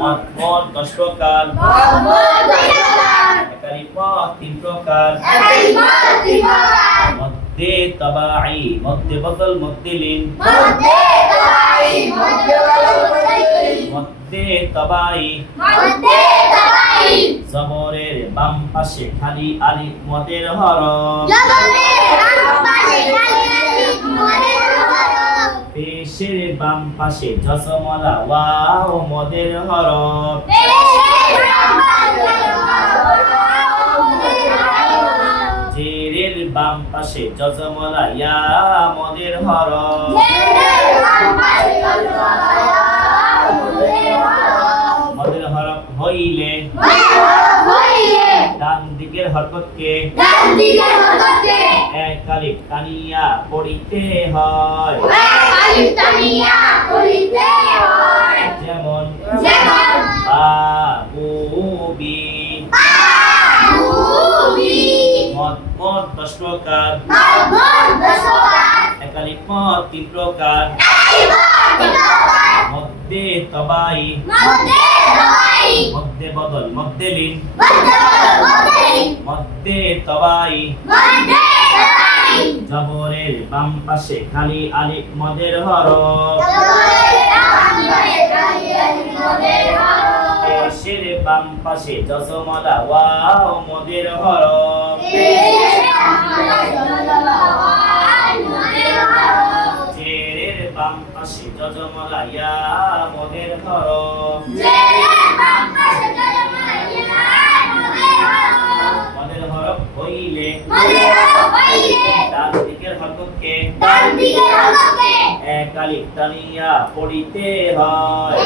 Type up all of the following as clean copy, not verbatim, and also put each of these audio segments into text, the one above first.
মদ 10 প্রকার, একালি পথ 3 প্রকার, মধ্যে তবাই, মধ্যে বদল, মধ্যে লীন, মধ্যে তবাই, জবরের বাম পাশে খালি আলিফ মদের হরফ, পেশের বাম পাশে জজমলা ওয়াও মদের হরফ, জেরের বাম পাশে জজমলা ইয়া মদের হরফ, মদের হরফ হইলে ডান দিকের হরকতকে এক আলিফ টানিয়া পড়িতে হয়, যেমন বাবুবি, মদ 10 প্রকার, এক আলিফ মদ 3 প্রকার, মধ্যে তবাই, মধ্যে বদল, মধ্যে লীন, মধ্যে তবাই, জবরের বাম পাশে খালি আলিফ মদের হরফ, পেশের বাম পাশে জজমলা ওয়াও মদের হরফ, জেরের বাম পাশে জজমলা ইয়া মদের হরফ, মদের হরফ হইলে ডান দিকের হরকতকে এক আলিফ টানিয়া পড়িতে হয়,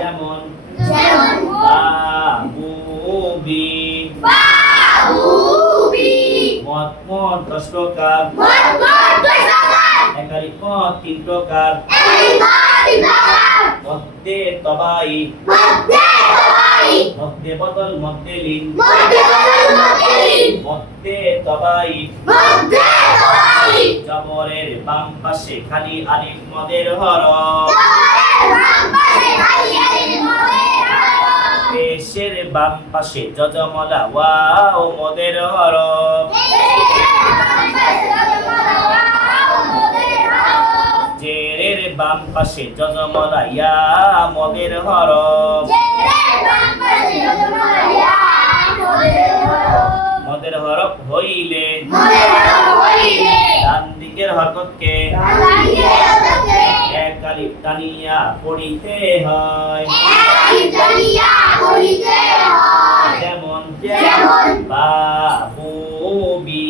যেমন বাবুবি, মদ 10 প্রকার, এক আলিফ মদ 3 প্রকার, মধ্যে তবাই, মধ্যে বদল, মধ্যে লীন, মধ্যে তবাই, জবরের বাম পাশে খালি আলিফ মদের হরফ, পেশের বাম পাশে জজমলা ওয়াও মদের হরফ, জেরের বাম পাশে জজমলা ইয়া মদের হরফ, মদের হরফ হইলে ডান দিকের হরকতকে এক আলিফ টানিয়া পড়িতে হয়, যেমন বাবুবি।